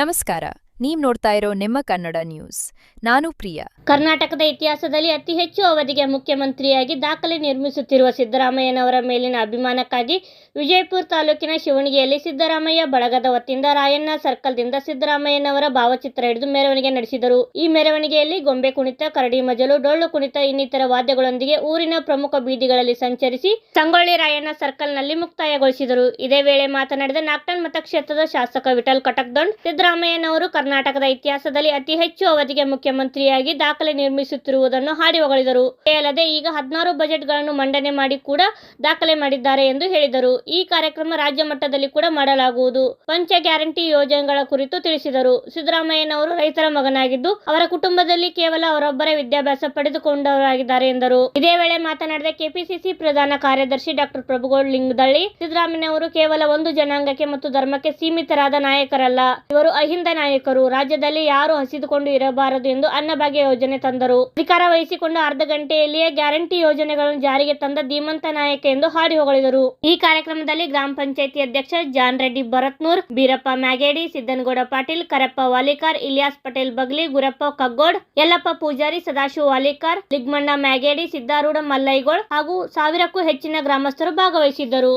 ನಮಸ್ಕಾರ, ನೀವು ನೋಡ್ತಾ ಇರೋ ನಿಮ್ಮ ಕನ್ನಡ ನ್ಯೂಸ್. ನಾನು ಪ್ರಿಯಾ. ಕರ್ನಾಟಕದ ಇತಿಹಾಸದಲ್ಲಿ ಅತಿ ಹೆಚ್ಚು ಅವಧಿಗೆ ಮುಖ್ಯಮಂತ್ರಿಯಾಗಿ ದಾಖಲೆ ನಿರ್ಮಿಸುತ್ತಿರುವ ಸಿದ್ದರಾಮಯ್ಯನವರ ಮೇಲಿನ ಅಭಿಮಾನಕ್ಕಾಗಿ ವಿಜಯಪುರ ತಾಲೂಕಿನ ಶಿವಣಗಿಯಲ್ಲಿ ಸಿದ್ದರಾಮಯ್ಯ ಬಳಗದ ವತಿಯಿಂದ ರಾಯಣ್ಣ ಸರ್ಕಲ್ದಿಂದ ಸಿದ್ದರಾಮಯ್ಯನವರ ಭಾವಚಿತ್ರ ಹಿಡಿದು ಮೆರವಣಿಗೆ ನಡೆಸಿದರು. ಈ ಮೆರವಣಿಗೆಯಲ್ಲಿ ಗೊಂಬೆ ಕುಣಿತ, ಕರಡಿ ಮಜಲು, ಡೊಳ್ಳು ಕುಣಿತ ಇನ್ನಿತರ ವಾದ್ಯಗಳೊಂದಿಗೆ ಊರಿನ ಪ್ರಮುಖ ಬೀದಿಗಳಲ್ಲಿ ಸಂಚರಿಸಿ ಸಂಗೊಳ್ಳಿ ರಾಯಣ್ಣ ಸರ್ಕಲ್ನಲ್ಲಿ ಮುಕ್ತಾಯಗೊಳಿಸಿದರು. ಇದೇ ವೇಳೆ ಮಾತನಾಡಿದ ನಾಗ್ಟನ್ ಮತಕ್ಷೇತ್ರದ ಶಾಸಕ ವಿಠಲ್ ಕಟಕ್ದೊಂಡ್, ಸಿದ್ದರಾಮಯ್ಯನವರು ಕರ್ನಾಟಕದ ಇತಿಹಾಸದಲ್ಲಿ ಅತಿ ಹೆಚ್ಚು ಅವಧಿಗೆ ಮುಖ್ಯಮಂತ್ರಿಯಾಗಿ ದಾಖಲೆ ನಿರ್ಮಿಸುತ್ತಿರುವುದನ್ನು ಹಾಡಿ ಹೊಗಳಿದರು. ಅಲ್ಲದೆ ಈಗ 16 ಬಜೆಟ್ಗಳನ್ನು ಮಂಡನೆ ಮಾಡಿ ಕೂಡ ದಾಖಲೆ ಮಾಡಿದ್ದಾರೆ ಎಂದು ಹೇಳಿದರು. ಈ ಕಾರ್ಯಕ್ರಮ ರಾಜ್ಯ ಮಟ್ಟದಲ್ಲಿ ಕೂಡ ಮಾಡಲಾಗುವುದು. ಪಂಚ ಗ್ಯಾರಂಟಿ ಯೋಜನೆಗಳ ಕುರಿತು ತಿಳಿಸಿದರು. ಸಿದ್ದರಾಮಯ್ಯನವರು ರೈತರ ಮಗನಾಗಿದ್ದು ಅವರ ಕುಟುಂಬದಲ್ಲಿ ಕೇವಲ ಅವರೊಬ್ಬರೇ ವಿದ್ಯಾಭ್ಯಾಸ ಪಡೆದುಕೊಂಡವರಾಗಿದ್ದಾರೆ ಎಂದರು. ಇದೇ ವೇಳೆ ಮಾತನಾಡಿದ ಕೆಪಿಸಿಸಿ ಪ್ರಧಾನ ಕಾರ್ಯದರ್ಶಿ ಡಾ ಪ್ರಭುಗೌಡ ಲಿಂಗದಳ್ಳಿ, ಸಿದ್ದರಾಮಯ್ಯನವರು ಕೇವಲ ಒಂದು ಜನಾಂಗಕ್ಕೆ ಮತ್ತು ಧರ್ಮಕ್ಕೆ ಸೀಮಿತರಾದ ನಾಯಕರಲ್ಲ, ಇವರು ಅಹಿಂದ ನಾಯಕರು. ರಾಜ್ಯದಲ್ಲಿ ಯಾರು ಹಸಿದುಕೊಂಡು ಇರಬಾರದು ಎಂದು ಅನ್ನಭಾಗ್ಯ ಯೋಜನೆ ತಂದರು. ಅಧಿಕಾರ ವಹಿಸಿಕೊಂಡ ಅರ್ಧ ಗಂಟೆಯಲ್ಲಿಯೇ ಗ್ಯಾರಂಟಿ ಯೋಜನೆಗಳನ್ನು ಜಾರಿಗೆ ತಂದ ಧೀಮಂತ ನಾಯಕ ಎಂದು ಹಾಡಿ ಹೊಗಳಿದರು. ಈ ಕಾರ್ಯಕ್ರಮದಲ್ಲಿ ಗ್ರಾಮ ಪಂಚಾಯಿತಿ ಅಧ್ಯಕ್ಷ ಜಾನ್ ರೆಡ್ಡಿ ಭರತ್ನೂರ್, ಬೀರಪ್ಪ ಮ್ಯಾಗೇಡಿ, ಸಿದ್ದನಗೌಡ ಪಾಟೀಲ್, ಕರಪ್ಪ ವಾಲಿಕಾರ್, ಇಲಿಯಾಸ್ ಪಟೇಲ್ ಬಗ್ಲಿ, ಗುರಪ್ಪ ಕಗ್ಗೋಡ್, ಯಲ್ಲಪ್ಪ ಪೂಜಾರಿ, ಸದಾಶಿವ ವಾಲಿಕಾರ್, ಲಿಗ್ಮಣ್ಣ ಮ್ಯಾಗೇಡಿ, ಸಿದ್ದಾರೂಢ ಮಲ್ಲೈಗೋಳ್ ಹಾಗೂ ಸಾವಿರಕ್ಕೂ ಹೆಚ್ಚಿನ ಗ್ರಾಮಸ್ಥರು ಭಾಗವಹಿಸಿದ್ದರು.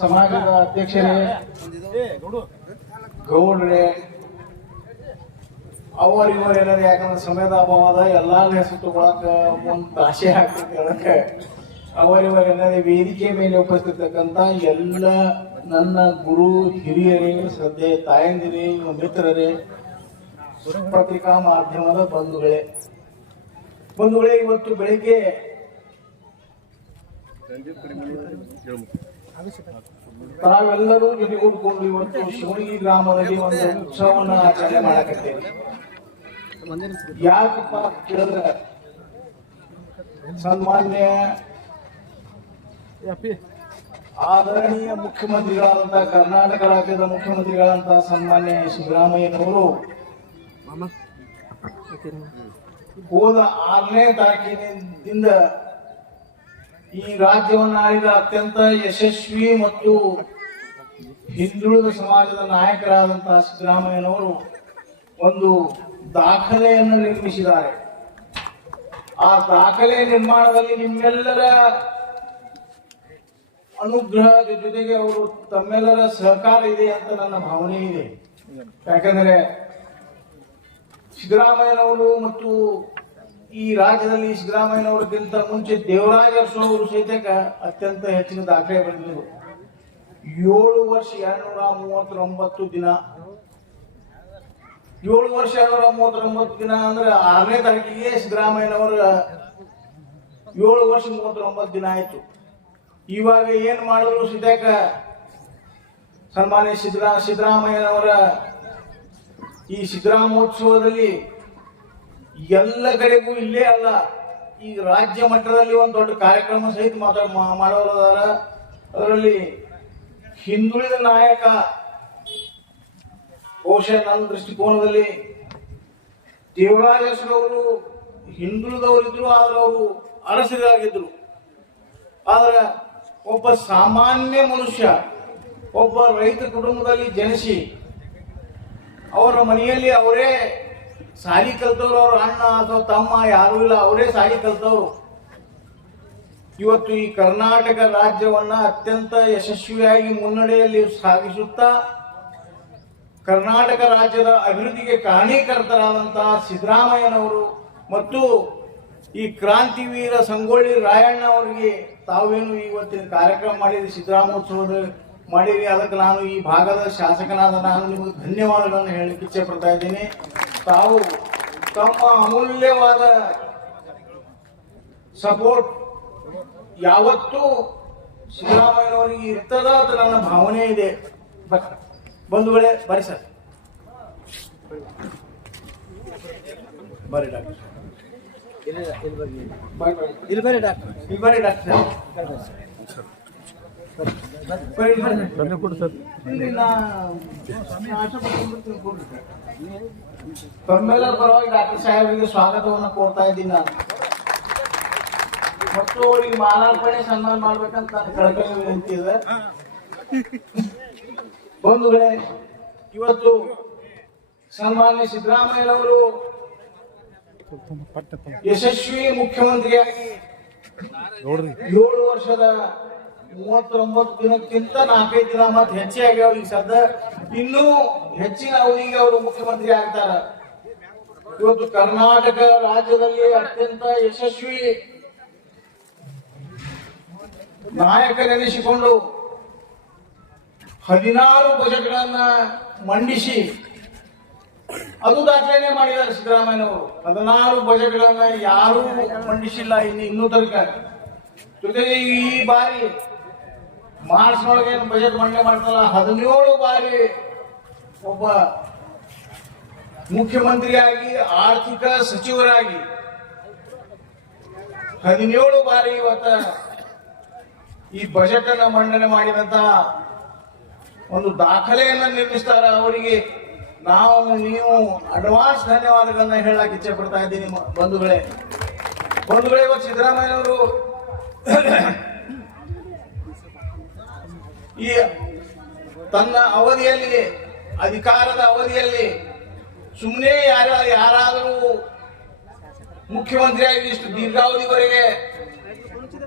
ಸಮಾಜದ ಅಧ್ಯಕ್ಷರೇ, ಗೌಡ್ರೆ, ಅವರಿವರೇನಾದ್ರು ಯಾಕಂದ್ರೆ ಸಮಯದ ಅಭಾವದ ಎಲ್ಲಾ ಹೆಸರು ತಗೊಳಕ ಒಂದು ಆಸೆ ಆಗ್ತದೆ. ಅದಕ್ಕೆ ಅವರಿವರೇನಾದ್ರೆ ವೇದಿಕೆ ಮೇಲೆ ಉಪಸ್ಥಿತಕ್ಕಂಥ ಎಲ್ಲ ನನ್ನ ಗುರು ಹಿರಿಯರೇ, ಶ್ರದ್ಧೆ ತಾಯಂದಿರೇ, ಮಿತ್ರರೇ, ಪತ್ರಿಕಾ ಮಾಧ್ಯಮದ ಬಂಧುಗಳೇ, ಇವತ್ತು ಬೆಳಿಗ್ಗೆ ತಾವೆಲ್ಲರೂ ಜೊತೆಗೂಡಿಕೊಂಡು ಇವತ್ತು ಶಿವಣಗಿ ಗ್ರಾಮದಲ್ಲಿ ಒಂದು ಉತ್ಸವವನ್ನು ಆಚರಣೆ ಮಾಡಕತ್ತೇವೆ. ಯಾಕಪ್ಪ ಕೇಳಿದ್ರೆ, ಸನ್ಮಾನ್ಯ ಆದರಣೀಯ ಮುಖ್ಯಮಂತ್ರಿಗಳಾದಂತಹ, ಕರ್ನಾಟಕ ರಾಜ್ಯದ ಮುಖ್ಯಮಂತ್ರಿಗಳಾದಂತಹ ಸನ್ಮಾನ್ಯ ಸಿದ್ದರಾಮಯ್ಯನವರು ಹೋದ 6ನೇ ತಾರೀಕಿನಿಂದ ಈ ರಾಜ್ಯವನ್ನು ಆಳಿದ ಅತ್ಯಂತ ಯಶಸ್ವಿ ಮತ್ತು ಹಿಂದುಳಿದ ಸಮಾಜದ ನಾಯಕರಾದಂತಹ ಸಿದ್ದರಾಮಯ್ಯನವರು ಒಂದು ದಾಖಲೆಯನ್ನು ನಿರ್ಮಿಸಿದ್ದಾರೆ. ಆ ದಾಖಲೆ ನಿರ್ಮಾಣದಲ್ಲಿ ನಿಮ್ಮೆಲ್ಲರ ಅನುಗ್ರಹ ಜೊತೆಗೆ ಅವರು ತಮ್ಮೆಲ್ಲರ ಸಹಕಾರ ಇದೆ ಅಂತ ನನ್ನ ಭಾವನೆ ಇದೆ. ಯಾಕಂದ್ರೆ ಸಿದ್ದರಾಮಯ್ಯನವರು ಮತ್ತು ಈ ರಾಜ್ಯದಲ್ಲಿ ಸಿದ್ದರಾಮಯ್ಯನವರಿಗಿಂತ ಮುಂಚೆ ದೇವರಾಜ ಅರಸು ಅವರು ಸಹಿತ ಅತ್ಯಂತ ಹೆಚ್ಚಿನ ದಾಖಲೆ ಬರೆದಿದ್ದರು. 7 ವರ್ಷ 239 ದಿನ. 7 ವರ್ಷ 239 ದಿನ ಅಂದ್ರೆ 6ನೇ ತಾರೀಕಿಗೆ ಸಿದ್ದರಾಮಯ್ಯನವರ 7 ವರ್ಷ 39 ದಿನ ಆಯ್ತು. ಇವಾಗ ಏನ್ ಮಾಡಿದ್ರು ಸದ್ಯಕ್ಕ ಸನ್ಮಾನ್ಯ ಸಿದ್ದರಾಮಯ್ಯನವರ ಈ ಸಿದ್ದರಾಮೋತ್ಸವದಲ್ಲಿ ಎಲ್ಲ ಕಡೆಗೂ ಇಲ್ಲೇ ಅಲ್ಲ ಈ ರಾಜ್ಯ ಮಟ್ಟದಲ್ಲಿ ಒಂದು ದೊಡ್ಡ ಕಾರ್ಯಕ್ರಮ ಸಹಿತ ಮಾಡೋರದಾರ. ಅದರಲ್ಲಿ ಹಿಂದುಳಿದ ನಾಯಕ ಬಹುಶಃ ನನ್ನ ದೃಷ್ಟಿಕೋನದಲ್ಲಿ ದೇವರಾಜ ಅರಸರವರು ಹಿಂದುಳಿದವರಿದ್ರು, ಆದ್ರೆ ಅವರು ಅರಸರಾಗಿದ್ರು. ಆದ್ರೆ ಒಬ್ಬ ಸಾಮಾನ್ಯ ಮನುಷ್ಯ, ಒಬ್ಬ ರೈತ ಕುಟುಂಬದಲ್ಲಿ ಜನಿಸಿ ಅವರ ಮನೆಯಲ್ಲಿ ಅವರೇ ಸಾಲಿ ಕಲ್ತವ್ರು, ಅವ್ರ ಅಣ್ಣ ಅಥವಾ ತಮ್ಮ ಯಾರೂ ಇಲ್ಲ, ಅವರೇ ಸಾಲಿ ಕಲ್ತವ್ರು. ಇವತ್ತು ಈ ಕರ್ನಾಟಕ ರಾಜ್ಯವನ್ನ ಅತ್ಯಂತ ಯಶಸ್ವಿಯಾಗಿ ಮುನ್ನಡೆಯಲ್ಲಿ ಸಾಗಿಸುತ್ತಾ ಕರ್ನಾಟಕ ರಾಜ್ಯದ ಅಭಿವೃದ್ಧಿಗೆ ಕಾರಣೀಕರ್ತರಾದಂತಹ ಸಿದ್ದರಾಮಯ್ಯನವರು ಮತ್ತು ಈ ಕ್ರಾಂತಿವೀರ ಸಂಗೊಳ್ಳಿ ರಾಯಣ್ಣ ಅವರಿಗೆ ತಾವೇನು ಇವತ್ತಿನ ಕಾರ್ಯಕ್ರಮ ಮಾಡಿರಿ, ಸಿದ್ದರಾಮೋತ್ಸವದ ಮಾಡಿರಿ, ಅದಕ್ಕೆ ನಾನು ಈ ಭಾಗದ ಶಾಸಕನಾದ ನಾನು ನಿಮಗೆ ಧನ್ಯವಾದಗಳನ್ನು ಹೇಳಲಿಕ್ಕೆ ಇಚ್ಛೆ ಪಡ್ತಾ ಇದ್ದೀನಿ. ತಾವು ತಮ್ಮ ಅಮೂಲ್ಯವಾದ ಸಪೋರ್ಟ್ ಯಾವತ್ತೂ ಸಿದ್ದರಾಮಯ್ಯನವರಿಗೆ ಇರ್ತದ ಅಂತ ನನ್ನ ಭಾವನೆ ಇದೆ. ಬಂಧುಗಳೇ, ಬರ್ರಿ ಸರ್, ಬರ್ರಿ ಡಾಕ್ಟರ್, ಇಲ್ಲಿ ಬರ್ರಿ ಡಾಕ್ಟರ್, ಇಲ್ಲಿ ಬರ್ರಿ ಡಾಕ್ಟರ್, ತಮ್ಮೆಲ್ಲರ ಪರವಾಗಿ ಡಾಕ್ಟರ್ ಸಾಹೇಬರಿಗೆ ಸ್ವಾಗತವನ್ನು ಕೋರ್ತಾ ಇದ್ದೀನಿ ನಾನು. ಮತ್ತು ಅವರಿಗೆ ಮಾಲಾರ್ಪಣೆ ಸನ್ಮಾನ ಮಾಡ್ಬೇಕಂತ ನನ್ನ ಕಳಕಳಿ ವಿನಂತಿ ಇದೆ. ಬಂಧುಗಳೇ, ಇವತ್ತು ಸನ್ಮಾನ್ಯ ಸಿದ್ದರಾಮಯ್ಯನವರು ಯಶಸ್ವಿ ಮುಖ್ಯಮಂತ್ರಿಯಾಗಿ 7 ವರ್ಷದ 39 ದಿನಕ್ಕಿಂತ 4-5 ದಿನ ಮತ್ತೆ ಹೆಚ್ಚೇ ಆಗ್ಯಾವ. ಈಗ ಸದ್ದ ಇನ್ನೂ ಹೆಚ್ಚಿನ ಅವಧಿಗೆ ಅವರು ಮುಖ್ಯಮಂತ್ರಿ ಆಗ್ತಾರ. ಇವತ್ತು ಕರ್ನಾಟಕ ರಾಜ್ಯದಲ್ಲಿ ಅತ್ಯಂತ ಯಶಸ್ವಿ ನಾಯಕರೆನಿಸಿಕೊಂಡು 16 ಬಜೆಟ್ಗಳನ್ನ ಮಂಡಿಸಿ ಅದು ದಾಖಲೆನೇ ಮಾಡಿದ್ದಾರೆ ಸಿದ್ದರಾಮಯ್ಯನವರು. 16 ಬಜೆಟ್ಗಳನ್ನ ಯಾರೂ ಮಂಡಿಸಿಲ್ಲ ಇನ್ನೂ ತನಕ. ಜೊತೆಗೆ ಈ ಬಾರಿ ಮಾರ್ಚ್ನೊಳಗೆ ಬಜೆಟ್ ಮಂಡನೆ ಮಾಡ್ತಲ್ಲ, 17 ಬಾರಿ ಒಬ್ಬ ಮುಖ್ಯಮಂತ್ರಿಯಾಗಿ ಆರ್ಥಿಕ ಸಚಿವರಾಗಿ 17 ಬಾರಿ ಇವತ್ತ ಈ ಬಜೆಟ್ ಅನ್ನ ಮಂಡನೆ ಮಾಡಿದಂತಹ ಒಂದು ದಾಖಲೆಯನ್ನ ನಿರ್ಮಿಸ್ತಾರ. ಅವರಿಗೆ ನೀವು ಅಡ್ವಾನ್ಸ್ ಧನ್ಯವಾದಗಳನ್ನ ಹೇಳಕ್ ಇಚ್ಛೆ ಪಡ್ತಾ ಇದ್ದೀನಿ. ಬಂಧುಗಳೇ, ಇವತ್ತು ಸಿದ್ದರಾಮಯ್ಯನವರು ಈ ತನ್ನ ಅವಧಿಯಲ್ಲಿ, ಅಧಿಕಾರದ ಅವಧಿಯಲ್ಲಿ ಸುಮ್ಮನೆ ಯಾರಾದರೂ ಮುಖ್ಯಮಂತ್ರಿಯಾಗಿ ಇಷ್ಟು ದೀರ್ಘಾವಧಿವರೆಗೆ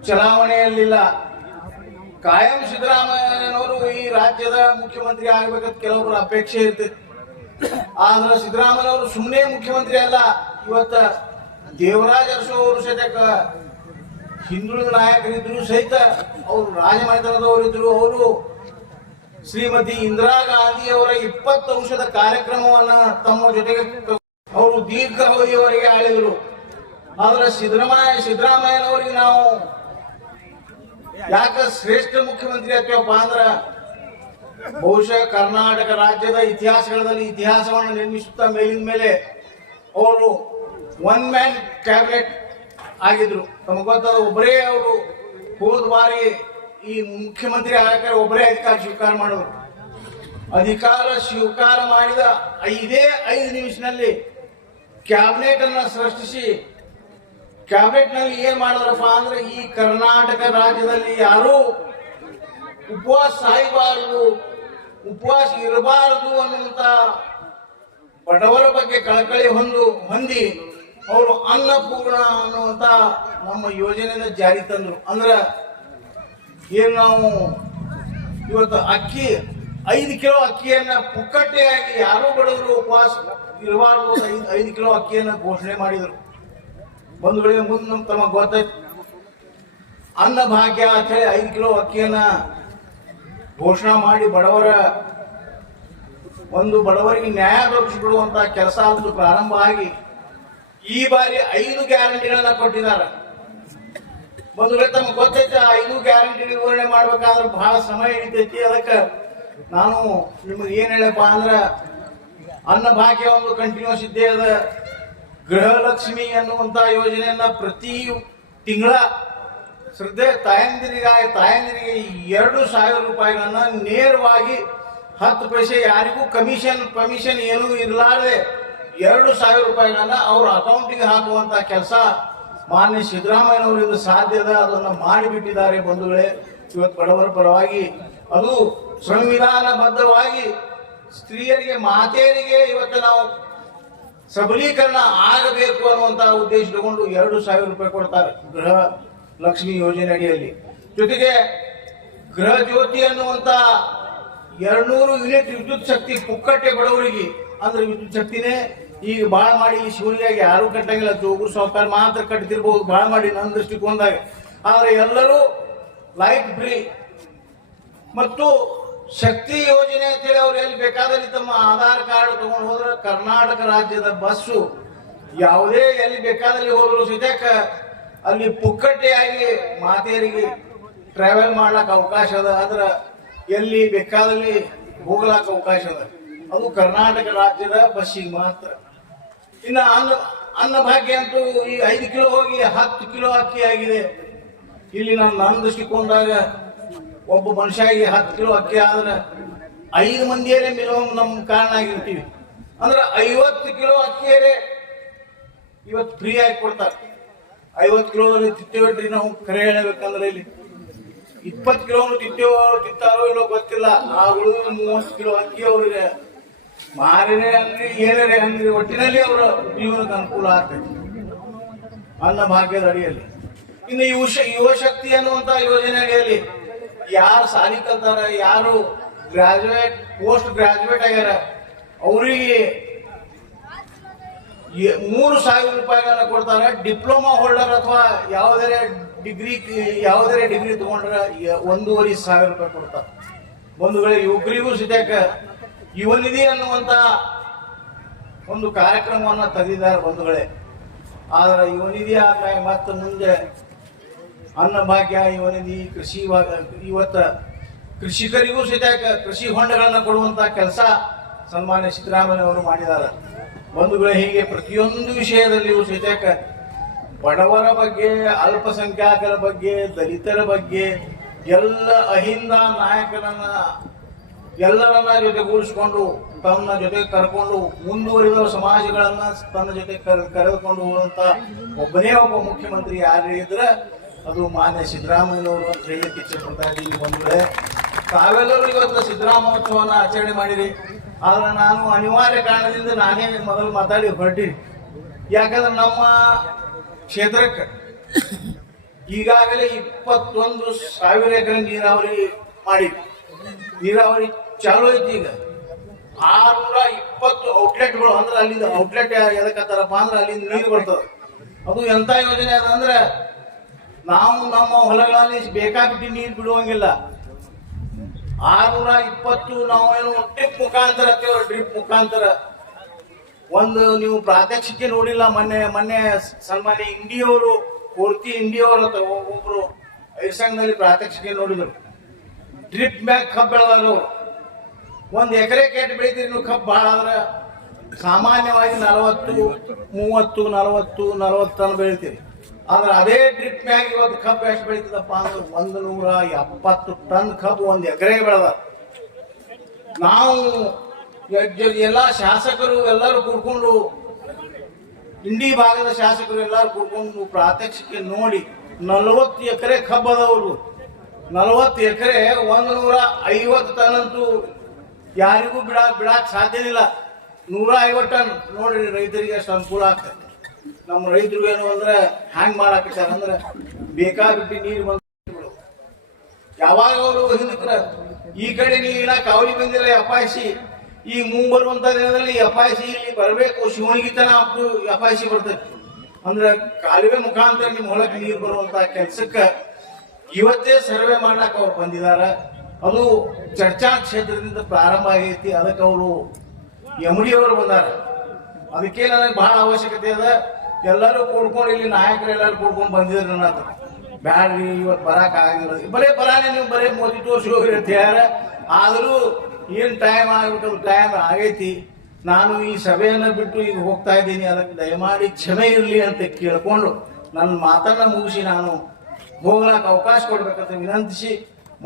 ಚಲಾವಣೆಯಲ್ಲಿಲ್ಲ. ಕಾಯಂ ಸಿದ್ದರಾಮಯ್ಯನವರು ಈ ರಾಜ್ಯದ ಮುಖ್ಯಮಂತ್ರಿ ಆಗ್ಬೇಕಂತ ಕೆಲವೊಬ್ಬರ ಅಪೇಕ್ಷೆ ಇರ್ತದೆ. ಆದ್ರೆ ಸಿದ್ದರಾಮಯ್ಯನವರು ಸುಮ್ಮನೆ ಮುಖ್ಯಮಂತ್ರಿ ಅಲ್ಲ. ಇವತ್ತ ದೇವರಾಜ ಅರಸು ಅವರು ಸಹಿತ ಹಿಂದುಳಿದ ನಾಯಕರಿದ್ರು ಸಹಿತ, ಅವರು ರಾಜಮನೆತನದವರಿದ್ರು. ಅವರು ಶ್ರೀಮತಿ ಇಂದಿರಾ ಗಾಂಧಿ ಅವರ 20 ಅಂಶದ ಕಾರ್ಯಕ್ರಮವನ್ನ ತಮ್ಮ ಜೊತೆಗೆ ಅವರು ದೀರ್ಘಾವಧಿಯವರೆಗೆ ಆಳಿದರು. ಆದ್ರೆ ಸಿದ್ದರಾಮಯ್ಯನವರಿಗೆ ನಾವು ಯಾಕೆ ಶ್ರೇಷ್ಠ ಮುಖ್ಯಮಂತ್ರಿ ಆಗ್ತೇವಪ್ಪ ಅಂದ್ರ, ಬಹುಶಃ ಕರ್ನಾಟಕ ರಾಜ್ಯದ ಇತಿಹಾಸವನ್ನು ನಿರ್ಮಿಸುತ್ತಾ ಮೇಲಿನ ಮೇಲೆ ಅವರು 1 ಮ್ಯಾನ್ ಕ್ಯಾಬಿನೆಟ್ ಆಗಿದ್ರು. ತಮಗೆ ಗೊತ್ತಾದ ಒಬ್ಬರೇ ಅವರು ಹೋದ ಬಾರಿ ಈ ಮುಖ್ಯಮಂತ್ರಿ ಆಗಕ್ಕೆ ಒಬ್ಬರೇ ಅಧಿಕಾರ ಸ್ವೀಕಾರ ಮಾಡಿದ್ರು. ಅಧಿಕಾರ ಸ್ವೀಕಾರ ಮಾಡಿದ 5 ನಿಮಿಷದಲ್ಲಿ ಕ್ಯಾಬಿನೆಟ್ ಅನ್ನ ಸೃಷ್ಟಿಸಿ, ಕ್ಯಾಬಿನೆಟ್ ನಲ್ಲಿ ಏನ್ ಮಾಡಿದ್ರಪ್ಪ ಅಂದ್ರೆ, ಈ ಕರ್ನಾಟಕ ರಾಜ್ಯದಲ್ಲಿ ಯಾರು ಉಪವಾಸ ಸಾಯಬಾರದು, ಉಪವಾಸ ಇರಬಾರದು ಅನ್ನುವಂತ ಬಡವರ ಬಗ್ಗೆ ಕಳಕಳಿ ಹೊಂದಿ ಅವರು ಅನ್ನಪೂರ್ಣ ಅನ್ನುವಂತ ನಮ್ಮ ಯೋಜನೆಯನ್ನು ಜಾರಿ ತಂದ್ರು. ಅಂದ್ರೆ ಏನು, ನಾವು ಇವತ್ತು 5 ಕಿಲೋ ಅಕ್ಕಿಯನ್ನ ಪುಕ್ಕಟ್ಟೆಯಾಗಿ ಯಾರು ಬಡವರು ಉಪವಾಸ ಇರಬಾರದು 5 ಕಿಲೋ ಅಕ್ಕಿಯನ್ನ ಘೋಷಣೆ ಮಾಡಿದರು. ಬಂಧುಗಳಿಗೆ ಮುಂದೆ ತಮಗೆ ಗೊತ್ತಾಯ್ತು, ಅನ್ನ ಭಾಗ್ಯ ಅಂತ ಹೇಳಿ 5 ಕಿಲೋ ಅಕ್ಕಿಯನ್ನ ಘೋಷಣೆ ಮಾಡಿ ಬಡವರಿಗೆ ನ್ಯಾಯ ದೊರಕಿಸಿಬಿಡುವಂತ ಕೆಲಸ ಅಂತೂ ಪ್ರಾರಂಭ ಆಗಿ ಈ ಬಾರಿ 5 ಗ್ಯಾರಂಟಿಗಳನ್ನ ಕೊಟ್ಟಿದ್ದಾರೆ. ಬಂಧುಗಳೇ, ತಮಗೆ ಗೊತ್ತೈತೆ 5 ಗ್ಯಾರಂಟಿ ವಿವರಣೆ ಮಾಡ್ಬೇಕಾದ್ರೆ ಬಹಳ ಸಮಯ ಹಿಡಿತೈತಿ. ಅದಕ್ಕೆ ನಾನು ನಿಮಗೆ ಏನ್ ಹೇಳಪ್ಪ ಅಂದ್ರೆ, ಅನ್ನ ಭಾಗ್ಯ ಒಂದು ಕಂಟಿನ್ಯೂಸ್ ಇದ್ದೇ ಅದ. ಗೃಹಲಕ್ಷ್ಮಿ ಅನ್ನುವಂತ ಯೋಜನೆಯನ್ನ ಪ್ರತಿ ತಿಂಗಳ ಶ್ರದ್ಧೆ ತಾಯಂದಿರಿಗೆ 2,000 ರೂಪಾಯಿಗಳನ್ನ ನೇರವಾಗಿ 10 ಪೈಸೆ ಯಾರಿಗೂ ಕಮಿಷನ್ ಏನೂ ಇರಲಾರದೆ 2,000 ರೂಪಾಯಿಗಳನ್ನ ಅವ್ರ ಅಕೌಂಟಿಗೆ ಹಾಕುವಂತ ಕೆಲಸ ಮಾನ್ಯ ಸಿದ್ದರಾಮಯ್ಯನವರಿಂದ ಸಾಧ್ಯದ ಅದನ್ನು ಮಾಡಿಬಿಟ್ಟಿದ್ದಾರೆ ಬಂಧುಗಳೇ. ಇವತ್ತು ಬಡವರ ಪರವಾಗಿ ಅದು ಸಂವಿಧಾನಬದ್ಧವಾಗಿ ಸ್ತ್ರೀಯರಿಗೆ ಮಾತೆಯರಿಗೆ ಇವತ್ತು ನಾವು ಸಬಲೀಕರಣ ಆಗಬೇಕು ಅನ್ನುವಂತ ಉದ್ದೇಶ ತಗೊಂಡು 2,000 ರೂಪಾಯಿ ಕೊಡ್ತಾರೆ ಗೃಹ ಲಕ್ಷ್ಮಿ ಯೋಜನೆ ಅಡಿಯಲ್ಲಿ. ಜೊತೆಗೆ ಗೃಹ ಜ್ಯೋತಿ ಅನ್ನುವಂತ 200 ಯೂನಿಟ್ ವಿದ್ಯುತ್ ಶಕ್ತಿ ಪುಕ್ಕಟ್ಟೆ ಬಡವರಿಗೆ. ಅಂದ್ರೆ ವಿದ್ಯುತ್ ಶಕ್ತಿನೇ ಈಗ ಬಾಳ ಮಾಡಿ ಶಿವನಿಗಾಗಿ ಯಾರು ಕಟ್ಟಂಗಿಲ್ಲ, ಜೋಗುರು ಸಾವುಕಾರ ಮಾತ್ರ ಕಟ್ತಿರ್ಬಹುದು ಬಾಳ ಮಾಡಿ ನನ್ನ ದೃಷ್ಟಿಕೋನದಾಗ. ಆದ್ರೆ ಎಲ್ಲರೂ ಲೈಟ್ ಫ್ರೀ ಮತ್ತು ಶಕ್ತಿ ಯೋಜನೆ ಅಂತೇಳಿ ಅವ್ರು ಎಲ್ಲಿ ಬೇಕಾದಲ್ಲಿ ತಮ್ಮ ಆಧಾರ್ ಕಾರ್ಡ್ ತಗೊಂಡು ಹೋದ್ರೆ ಕರ್ನಾಟಕ ರಾಜ್ಯದ ಬಸ್ಸು ಯಾವುದೇ ಎಲ್ಲಿ ಬೇಕಾದಲ್ಲಿ ಹೋದ್ರು ಸದ್ಯಕ್ಕ ಅಲ್ಲಿ ಪುಕ್ಕಟ್ಟೆಯಾಗಿ ಮಾತೆಯರಿಗೆ ಟ್ರಾವೆಲ್ ಮಾಡ್ಲಕ್ ಅವಕಾಶ ಅದ. ಅದ್ರ ಎಲ್ಲಿ ಬೇಕಾದಲ್ಲಿ ಹೋಗ್ಲಾಕ ಅವಕಾಶ ಅದ. ಅದು ಕರ್ನಾಟಕ ರಾಜ್ಯದ ಬಸ್ಸಿಗೆ ಮಾತ್ರ. ಇನ್ನು ಅನ್ನ ಭಾಗ್ಯ ಅಂತೂ ಈ 5 ಕಿಲೋ ಹೋಗಿ 10 ಕಿಲೋ ಅಕ್ಕಿ ಆಗಿದೆ. ಇಲ್ಲಿ ನನ್ನ ದೃಷ್ಟಿಕೋನದಾಗ ಒಬ್ಬ ಮನುಷ್ಯಗೆ 10 ಕಿಲೋ ಅಕ್ಕಿ ಆದ್ರೆ 5 ಮಂದಿಯರೇ ಮಿನಿಮಮ್ ನಮ್ಮ ಕಾರಣ ಆಗಿರ್ತೀವಿ. ಅಂದ್ರೆ 50 ಕಿಲೋ ಅಕ್ಕಿಯರೇ ಇವತ್ತು ಫ್ರೀ ಆಗಿ ಕೊಡ್ತಾರೆ. 50 ಕಿಲೋದಲ್ಲಿ ತಿತ್ತೇವಟ್ರಿ ನಾವು ಕರೆ ಹೇಳಬೇಕಂದ್ರೆ ಇಲ್ಲಿ 20 ಕಿಲೋನು ತಿತ್ತಾರೋ ಇಲ್ಲೋ ಗೊತ್ತಿಲ್ಲ. ಆ ಉಳಿದ 30 ಕಿಲೋ ಅಕ್ಕಿ ಅವ್ರಿಗೆ ಮಾರಿನೇ ಅಂದ್ರಿ ಏನೇ ಅಂದ್ರಿ ಒಟ್ಟಿನಲ್ಲಿ ಅವರ ಜೀವನಕ್ಕೆ ಅನುಕೂಲ ಆಗ್ತೈತಿ ಅನ್ನ ಭಾಗ್ಯದ ಅಡಿಯಲ್ಲಿ. ಇನ್ನು ಯುವ ಶಕ್ತಿ ಅನ್ನುವಂತ ಯೋಜನೆ ಅಡಿಯಲ್ಲಿ ಯಾರು ಸಾಲಿ ಕಲ್ತಾರ, ಯಾರು ಗ್ರಾಜುಯೇಟ್ ಪೋಸ್ಟ್ ಗ್ರಾಜುಯೇಟ್ ಆಗ್ಯಾರ ಅವರಿಗೆ 3,000 ರೂಪಾಯಿಗಳನ್ನ ಕೊಡ್ತಾರೆ. ಡಿಪ್ಲೊಮಾ ಹೋಲ್ಡರ್ ಅಥವಾ ಯಾವುದೇ ಡಿಗ್ರಿ ತಗೊಂಡ್ರೆ 1,500 ರೂಪಾಯಿ ಕೊಡ್ತಾರೆ. ಬಂಧುಗಳೇ, ಯುವಕರಿಗೂ ಸದ್ಯಕ್ಕ ಯುವ ನಿಧಿ ಅನ್ನುವಂತ ಒಂದು ಕಾರ್ಯಕ್ರಮವನ್ನ ತೆಗೆದಿದ್ದಾರೆ ಬಂಧುಗಳೇ. ಆದ್ರೆ ಯುವ ನಿಧಿ ಆದ್ಮೇಲೆ ಮತ್ತೆ ಮುಂದೆ ಅನ್ನ ಭಾಗ್ಯ, ಯುವ ನಿಧಿ, ಇವತ್ತ ಕೃಷಿಕರಿಗೂ ಸದ್ಯಕ್ಕ ಕೃಷಿ ಹೊಂಡಗಳನ್ನ ಕೊಡುವಂತ ಕೆಲಸ ಸನ್ಮಾನ್ಯ ಸಿದ್ದರಾಮಯ್ಯ ಅವರು ಮಾಡಿದ್ದಾರೆ. ಬಂಧುಗಳೇ, ಹೀಗೆ ಪ್ರತಿಯೊಂದು ವಿಷಯದಲ್ಲಿಯೂ ಸದ್ಯಕ್ಕ ಬಡವರ ಬಗ್ಗೆ, ಅಲ್ಪಸಂಖ್ಯಾತರ ಬಗ್ಗೆ, ದಲಿತರ ಬಗ್ಗೆ ಎಲ್ಲ ಅಹಿಂದ ನಾಯಕರನ್ನ ಎಲ್ಲರನ್ನ ಜೊತೆಗೂಡಿಸಿಕೊಂಡು ತನ್ನ ಜೊತೆ ಕರ್ಕೊಂಡು ಮುಂದುವರಿದ ಸಮಾಜಗಳನ್ನ ತನ್ನ ಜೊತೆ ಕರೆದುಕೊಂಡು ಹೋಗುವಂತ ಒಬ್ಬನೇ ಒಬ್ಬ ಮುಖ್ಯಮಂತ್ರಿ ಯಾರು ಇದ್ರೆ ಅದು ಮಾನ್ಯ ಸಿದ್ದರಾಮಯ್ಯನವರು ಅಂತ ಹೇಳಲಿಕ್ಕೆ ಇಚ್ಛೆಪಡ್ತಾ ಇದ್ದೀನಿ. ಬಂಧುಗಳೇ, ತಾವೆಲ್ಲರೂ ಇವತ್ತು ಸಿದ್ದರಾಮೋತ್ಸವನ ಆಚರಣೆ ಮಾಡಿರಿ. ಆದ್ರೆ ನಾನು ಅನಿವಾರ್ಯ ಕಾರಣದಿಂದ ನಾನೇ ಮೊದಲು ಮಾತಾಡಿ ಹೊರಟಿನಿ. ಯಾಕಂದ್ರೆ ನಮ್ಮ ಕ್ಷೇತ್ರಕ್ಕೆ ಈಗಾಗಲೇ 21,000 ಎಕರೆ ನೀರಾವರಿ ಮಾಡಿ ನೀರಾವರಿ ಚಾಲು ಐತಿ. ಈಗ 620 ಔಟ್ಲೆಟ್ಗಳು, ಅಂದ್ರೆ ಅಲ್ಲಿಂದ ಔಟ್ಲೆಟ್ ಎದಕ್ಕತ್ತಾರಪ್ಪ ಅಂದ್ರೆ ಅಲ್ಲಿಂದ ನೀರು ಬರ್ತದೆ. ಅದು ಎಂತ ಯೋಜನೆ ಅದಂದ್ರೆ ನಾವು ನಮ್ಮ ಹೊಲಗಳಲ್ಲಿ ಬೇಕಾಬಿಟ್ಟು ನೀರು ಬಿಡುವಂಗಿಲ್ಲ. 620 ನಾವೇನು ಡ್ರಿಪ್ ಮುಖಾಂತರ ಡ್ರಿಪ್ ಮುಖಾಂತರ ಒಂದು ನೀವು ಪ್ರಾತ್ಯಕ್ಷಿಕೆ ನೋಡಿಲ್ಲ. ಮೊನ್ನೆ ಸನ್ಮಾನ್ಯ ಇಂಡಿಯವರು ಪೂರ್ತಿ ಇಂಡಿಯವರು ಒಬ್ರು ಐಸಂಗ್ನಲ್ಲಿ ಪ್ರಾತ್ಯಕ್ಷಿಕೆ ನೋಡಿದ್ರು. ಡ್ರಿಪ್ ಮ್ಯಾಗ ಕಬ್ಬು ಬೆಳೆದವರು 1 ಎಕರೆ ಕೆಟ್ಟು ಬೆಳಿತೀರಿ ನೀವು. ಕಬ್ಬು ಭಾಳ ಆದ್ರೆ ಸಾಮಾನ್ಯವಾಗಿ 40 ಟನ್ ಬೆಳಿತೀರಿ. ಆದ್ರೆ ಅದೇ ಡ್ರಿಪ್ ಮ್ಯಾಗ ಇವತ್ತು ಕಬ್ಬು ಎಷ್ಟು ಬೆಳೀತದಪ್ಪ ಅಂದ್ರೆ 170 ಟನ್ ಕಬ್ಬು 1 ಎಕರೆಗೆ ಬೆಳೆದ. ನಾವು ಎಲ್ಲ ಶಾಸಕರು ಎಲ್ಲರೂ ಕೂಡ್ಕೊಂಡು, ಇಂಡಿ ಭಾಗದ ಶಾಸಕರು ಎಲ್ಲರೂ ಕೂಡ್ಕೊಂಡು ಪ್ರಾತ್ಯಕ್ಷಿಕೆ ನೋಡಿ 40 ಎಕರೆ ಕಬ್ಬು ಅದಾವ್ರು. 40 ಎಕರೆ 150 ಟನ್ ಅಂತೂ ಯಾರಿಗೂ ಬಿಡಾಕ್ ಸಾಧ್ಯವಿಲ್ಲ. 150 ಟನ್ ನೋಡಿ ರೈತರಿಗೆ ಅಷ್ಟು ಅನುಕೂಲ ಆಗ್ತದೆ. ನಮ್ಮ ರೈತರು ಏನು ಅಂದ್ರೆ ಹ್ಯಾಂಗ್ ಮಾಡಾಕ್ತಾರ ಅಂದ್ರೆ ಬೇಕಾಬಿಟ್ಟು ನೀರು ಬಂದು ಯಾವಾಗ ಅವರು ಹಿಂದಕ್ರ ಈ ಕಡೆ ನೀರಿನ ಕಾವಲಿ ಬಂದಿಲ್ಲ ಎಫ್ಐಸಿ. ಈ ಮುಂಬರುವಂತ ದಿನದಲ್ಲಿ ಎಫ್ಐಸಿ ಇಲ್ಲಿ ಬರಬೇಕು, ಶಿವಣಿಗಿತನ ಎಫ್ಐಸಿ ಬರ್ತೈತಿ. ಅಂದ್ರೆ ಕಾಲುವೆ ಮುಖಾಂತರ ನಿಮ್ಮ ಹೊಲಕ್ಕೆ ನೀರು ಬರುವಂತ ಕೆಲ್ಸಕ್ಕೆ ಇವತ್ತೇ ಸರ್ವೆ ಮಾಡ್ಲಾಕ ಅವ್ರು ಬಂದಿದ್ದಾರೆ. ಅದು ಚರ್ಚಾ ಕ್ಷೇತ್ರದಿಂದ ಪ್ರಾರಂಭ ಆಗೈತಿ. ಅದಕ್ಕೆ ಅವರು MD ಅವರು ಬಂದಾರ. ಅದಕ್ಕೆ ನನಗೆ ಬಹಳ ಅವಶ್ಯಕತೆ ಅದ. ಎಲ್ಲರೂ ಕೂಡ್ಕೊಂಡು ಇಲ್ಲಿ ನಾಯಕರು ಎಲ್ಲರೂ ಕೂಡ್ಕೊಂಡು ಬಂದಿದ್ರು. ನನ್ನ ಬ್ಯಾಡ್ರಿ ಇವತ್ತು ಬರಾಕ್ ಆಗಿಲ್ಲ, ಬರಾನೇ ನೀವು ಬರೀ ಮೋದಿ ತೋರಿಸಿ ಹೋಗ್ರಿ ಅಂತ ಹೇಳ್ಯಾರ. ಆದರೂ ಏನು ಟೈಮ್ ಆಗ್ಬಿಟ್ಟು ಟೈಮ್ ಆಗೈತಿ. ನಾನು ಈ ಸಭೆಯನ್ನು ಬಿಟ್ಟು ಈಗ ಹೋಗ್ತಾ ಇದ್ದೀನಿ, ಅದಕ್ಕೆ ದಯಮಾಡಿ ಕ್ಷಮೆ ಇರಲಿ ಅಂತ ಕೇಳಿಕೊಂಡು ನನ್ನ ಮಾತನ್ನು ಮುಗಿಸಿ ನಾನು ಹೋಗ್ಲಾಕ ಅವಕಾಶ ಕೊಡ್ಬೇಕಂತ ವಿನಂತಿಸಿ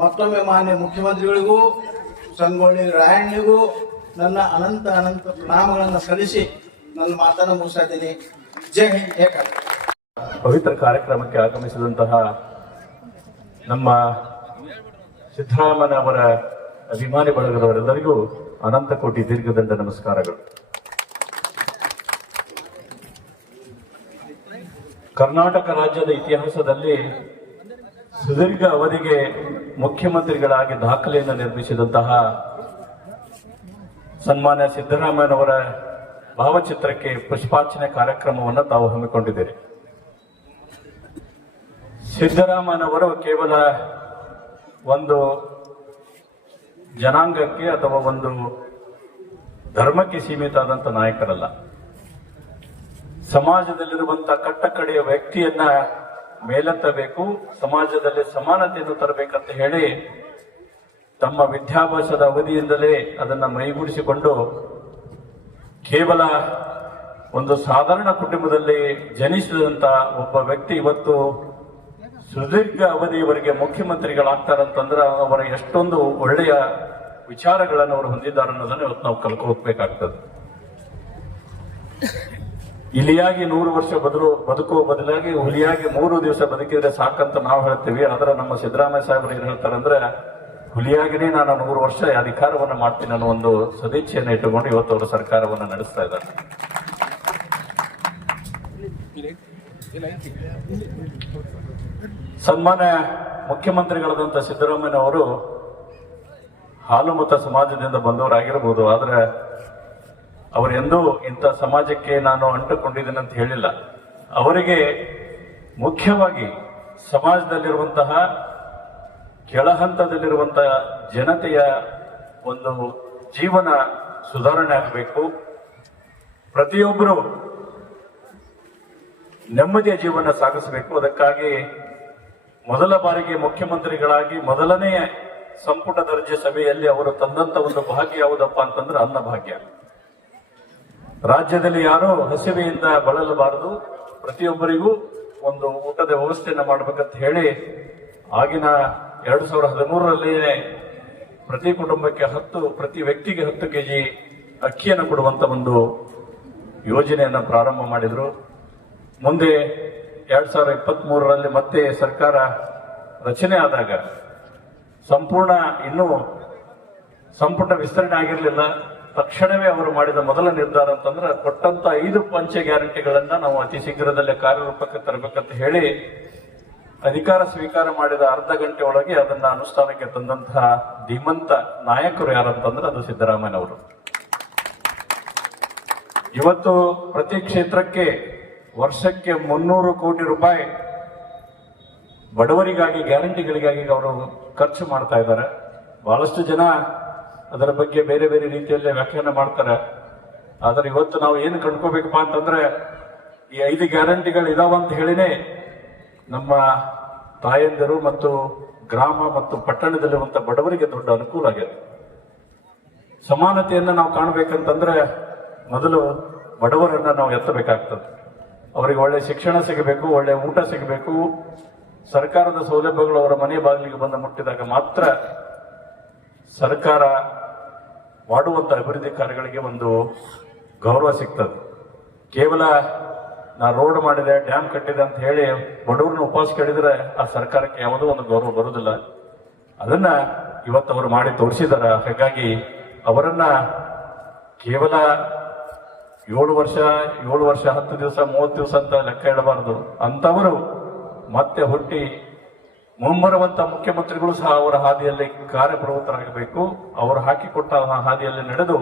ಮತ್ತೊಮ್ಮೆ ಮಾನ್ಯ ಮುಖ್ಯಮಂತ್ರಿಗಳಿಗೂ ಸಂಗೊಳ್ಳಿ ರಾಯಣ್ಣನಿಗೂ ನನ್ನ ಅನಂತ ಅನಂತ ಪ್ರಣಾಮಗಳನ್ನು ಸಲ್ಲಿಸಿ ನನ್ನ ಮಾತನ್ನು ಮುಗಿಸ್ತಾ ಇದ್ದೀನಿ. ಜೈ ಹಿಂದ್, ಜೈ ಕರ್ನಾಟಕ. ಪವಿತ್ರ ಕಾರ್ಯಕ್ರಮಕ್ಕೆ ಆಗಮಿಸಿದಂತಹ ನಮ್ಮ ಸಿದ್ದರಾಮಯ್ಯನವರ ಅಭಿಮಾನಿ ಬಳಗದವರೆಲ್ಲರಿಗೂ ಅನಂತ ಕೋಟಿ ದೀರ್ಘದಂಡ ನಮಸ್ಕಾರಗಳು. ಕರ್ನಾಟಕ ರಾಜ್ಯದ ಇತಿಹಾಸದಲ್ಲಿ ಸುದೀರ್ಘ ಅವಧಿಗೆ ಮುಖ್ಯಮಂತ್ರಿಗಳಾಗಿ ದಾಖಲೆಯನ್ನು ನಿರ್ಮಿಸಿದಂತಹ ಸನ್ಮಾನ್ಯ ಸಿದ್ದರಾಮಯ್ಯನವರ ಭಾವಚಿತ್ರಕ್ಕೆ ಪುಷ್ಪಾರ್ಚನೆ ಕಾರ್ಯಕ್ರಮವನ್ನು ತಾವು ಹಮ್ಮಿಕೊಂಡಿದ್ದೀರಿ. ಸಿದ್ದರಾಮಯ್ಯನವರು ಕೇವಲ ಒಂದು ಜನಾಂಗಕ್ಕೆ ಅಥವಾ ಒಂದು ಧರ್ಮಕ್ಕೆ ಸೀಮಿತ ಆದಂಥ ನಾಯಕರಲ್ಲ. ಸಮಾಜದಲ್ಲಿರುವಂತಹ ಕಟ್ಟಕಡೆಯ ವ್ಯಕ್ತಿಯನ್ನ ಮೇಲೆತ್ತಬೇಕು, ಸಮಾಜದಲ್ಲಿ ಸಮಾನತೆಯನ್ನು ತರಬೇಕಂತ ಹೇಳಿ ತಮ್ಮ ವಿದ್ಯಾಭ್ಯಾಸದ ಅವಧಿಯಿಂದಲೇ ಅದನ್ನ ಮೈಗೂಡಿಸಿಕೊಂಡು ಕೇವಲ ಒಂದು ಸಾಧಾರಣ ಕುಟುಂಬದಲ್ಲಿ ಜನಿಸಿದಂತ ಒಬ್ಬ ವ್ಯಕ್ತಿ ಇವತ್ತು ಸುದೀರ್ಘ ಅವಧಿಯವರೆಗೆ ಮುಖ್ಯಮಂತ್ರಿಗಳಾಗ್ತಾರಂತಂದ್ರೆ ಅವರ ಎಷ್ಟೊಂದು ಒಳ್ಳೆಯ ವಿಚಾರಗಳನ್ನು ಅವರು ಹೊಂದಿದ್ದಾರೆ ಅನ್ನೋದನ್ನ ಇವತ್ತು ನಾವು ಕಲ್ಕೋಬೇಕಾಗ್ತದೆ. ಇಲಿಯಾಗಿ 100 ವರ್ಷ ಬದುಕುವ ಬದಲಾಗಿ ಹುಲಿಯಾಗಿ 3 ದಿವಸ ಬದುಕಿದ್ರೆ ಸಾಕಂತ ನಾವು ಹೇಳ್ತೀವಿ. ಆದ್ರೆ ನಮ್ಮ ಸಿದ್ದರಾಮಯ್ಯ ಸಾಹೇಬರು ಏನ್ ಹೇಳ್ತಾರಂದ್ರೆ, ಹುಲಿಯಾಗಿನೇ ನಾನು 100 ವರ್ಷ ಅಧಿಕಾರವನ್ನು ಮಾಡ್ತೀನಿ ಅನ್ನೋ ಒಂದು ಸದಿಚ್ಛೆಯನ್ನು ಇಟ್ಟುಕೊಂಡು ಇವತ್ತು ಅವರು ಸರ್ಕಾರವನ್ನು ನಡೆಸ್ತಾ ಇದ್ದಾರೆ. ಸನ್ಮಾನ್ಯ ಮುಖ್ಯಮಂತ್ರಿಗಳಾದಂಥ ಸಿದ್ದರಾಮಯ್ಯನವರು ಹಾಲು ಮತ ಸಮಾಜದಿಂದ ಬಂದವರಾಗಿರ್ಬೋದು, ಆದ್ರೆ ಅವರೆಂದೂ ಇಂಥ ಸಮಾಜಕ್ಕೆ ನಾನು ಅಂಟುಕೊಂಡಿದ್ದೇನೆ ಅಂತ ಹೇಳಿಲ್ಲ. ಅವರಿಗೆ ಮುಖ್ಯವಾಗಿ ಸಮಾಜದಲ್ಲಿರುವಂತಹ ಕೆಳಹಂತದಲ್ಲಿರುವಂತಹ ಜನತೆಯ ಒಂದು ಜೀವನ ಸುಧಾರಣೆ ಆಗಬೇಕು, ಪ್ರತಿಯೊಬ್ಬರು ನೆಮ್ಮದಿಯ ಜೀವನ ಸಾಗಿಸಬೇಕು. ಅದಕ್ಕಾಗಿ ಮೊದಲ ಬಾರಿಗೆ ಮುಖ್ಯಮಂತ್ರಿಗಳಾಗಿ ಮೊದಲನೇ ಸಂಪುಟ ದರ್ಜೆ ಸಭೆಯಲ್ಲಿ ಅವರು ತಂದಂತ ಒಂದು ಭಾಗ್ಯ ಯಾವುದಪ್ಪ ಅಂತಂದ್ರೆ ಅನ್ನಭಾಗ್ಯ. ರಾಜ್ಯದಲ್ಲಿ ಯಾರೂ ಹಸಿವೆಯಿಂದ ಬಳಲಬಾರದು, ಪ್ರತಿಯೊಬ್ಬರಿಗೂ ಒಂದು ಊಟದ ವ್ಯವಸ್ಥೆಯನ್ನು ಮಾಡಬೇಕಂತ ಹೇಳಿ ಆಗಿನ 2013ರಲ್ಲಿ ಪ್ರತಿ ಕುಟುಂಬಕ್ಕೆ ಪ್ರತಿ ವ್ಯಕ್ತಿಗೆ 10 ಕೆಜಿ ಅಕ್ಕಿಯನ್ನು ಕೊಡುವಂತ ಒಂದು ಯೋಜನೆಯನ್ನು ಪ್ರಾರಂಭ ಮಾಡಿದ್ರು. ಮುಂದೆ 2023ರಲ್ಲಿ ಮತ್ತೆ ಸರ್ಕಾರ ರಚನೆ ಆದಾಗ ಇನ್ನೂ ಸಂಪುಟ ವಿಸ್ತರಣೆ ಆಗಿರಲಿಲ್ಲ. ತಕ್ಷಣವೇ ಅವರು ಮಾಡಿದ ಮೊದಲ ನಿರ್ಧಾರ ಅಂತಂದ್ರೆ ಕೊಟ್ಟಂತ 5 ಪಂಚ ಗ್ಯಾರಂಟಿಗಳನ್ನ ನಾವು ಅತಿ ಶೀಘ್ರದಲ್ಲೇ ಕಾರ್ಯರೂಪಕ್ಕೆ ತರಬೇಕಂತ ಹೇಳಿ ಅಧಿಕಾರ ಸ್ವೀಕಾರ ಮಾಡಿದ ಅರ್ಧ ಗಂಟೆ ಒಳಗೆ ಅದನ್ನ ಅನುಷ್ಠಾನಕ್ಕೆ ತಂದಂತಹ ಧೀಮಂತ ನಾಯಕರು ಯಾರಂತಂದ್ರೆ ಅದು ಸಿದ್ದರಾಮಯ್ಯನವರು. ಇವತ್ತು ಪ್ರತಿ ಕ್ಷೇತ್ರಕ್ಕೆ ವರ್ಷಕ್ಕೆ 300 ಕೋಟಿ ರೂಪಾಯಿ ಬಡವರಿಗಾಗಿ ಗ್ಯಾರಂಟಿಗಳಿಗಾಗಿ ಅವರು ಖರ್ಚು ಮಾಡ್ತಾ ಇದ್ದಾರೆ. ಬಹಳಷ್ಟು ಜನ ಅದರ ಬಗ್ಗೆ ಬೇರೆ ಬೇರೆ ರೀತಿಯಲ್ಲೇ ವ್ಯಾಖ್ಯಾನ ಮಾಡ್ತಾರೆ. ಆದ್ರೆ ಇವತ್ತು ನಾವು ಏನು ಕಂಡ್ಕೋಬೇಕಪ್ಪ ಅಂತಂದ್ರೆ, ಈ 5 ಗ್ಯಾರಂಟಿಗಳು ಇದಾವಂತ ಹೇಳಿನೇ ನಮ್ಮ ತಾಯಂದಿರು ಮತ್ತು ಗ್ರಾಮ ಮತ್ತು ಪಟ್ಟಣದಲ್ಲಿರುವಂತ ಬಡವರಿಗೆ ದೊಡ್ಡ ಅನುಕೂಲ ಆಗಿದೆ. ಸಮಾನತೆಯನ್ನ ನಾವು ಕಾಣಬೇಕಂತಂದ್ರೆ ಮೊದಲು ಬಡವರನ್ನ ನಾವು ಎತ್ತಬೇಕಾಗ್ತದೆ. ಅವರಿಗೆ ಒಳ್ಳೆ ಶಿಕ್ಷಣ ಸಿಗಬೇಕು, ಒಳ್ಳೆ ಊಟ ಸಿಗಬೇಕು, ಸರ್ಕಾರದ ಸೌಲಭ್ಯಗಳು ಅವರ ಮನೆ ಬಾಗಿಲಿಗೆ ಬಂದು ಮುಟ್ಟಿದಾಗ ಮಾತ್ರ ಸರ್ಕಾರ ಮಾಡುವಂತ ಅಭಿವೃದ್ಧಿ ಕಾರ್ಯಗಳಿಗೆ ಒಂದು ಗೌರವ ಸಿಗ್ತದೆ. ಕೇವಲ ನಾ ರೋಡ್ ಮಾಡಿದೆ, ಡ್ಯಾಮ್ ಕಟ್ಟಿದೆ ಅಂತ ಹೇಳಿ ಬಡವ್ರನ್ನ ಉಪವಾಸ ಕೇಳಿದ್ರೆ ಆ ಸರ್ಕಾರಕ್ಕೆ ಯಾವುದೋ ಒಂದು ಗೌರವ ಬರುವುದಿಲ್ಲ. ಅದನ್ನ ಇವತ್ತು ಅವರು ಮಾಡಿ ತೋರಿಸಿದಾರ. ಹಾಗಾಗಿ ಅವರನ್ನ ಕೇವಲ 7 ವರ್ಷ 10 ದಿವಸ 30 ದಿವಸ ಅಂತ ಲೆಕ್ಕ ಇಡಬಾರದು. ಅಂತವರು ಮತ್ತೆ ಹುಟ್ಟಿ ಮುಂಬರುವಂತ ಮುಖ್ಯಮಂತ್ರಿಗಳು ಸಹ ಅವರ ಹಾದಿಯಲ್ಲಿ ಕಾರ್ಯಪ್ರವೃತ್ತರಾಗಬೇಕು. ಅವರು ಹಾಕಿಕೊಟ್ಟ ಹಾದಿಯಲ್ಲಿ ನಡೆದು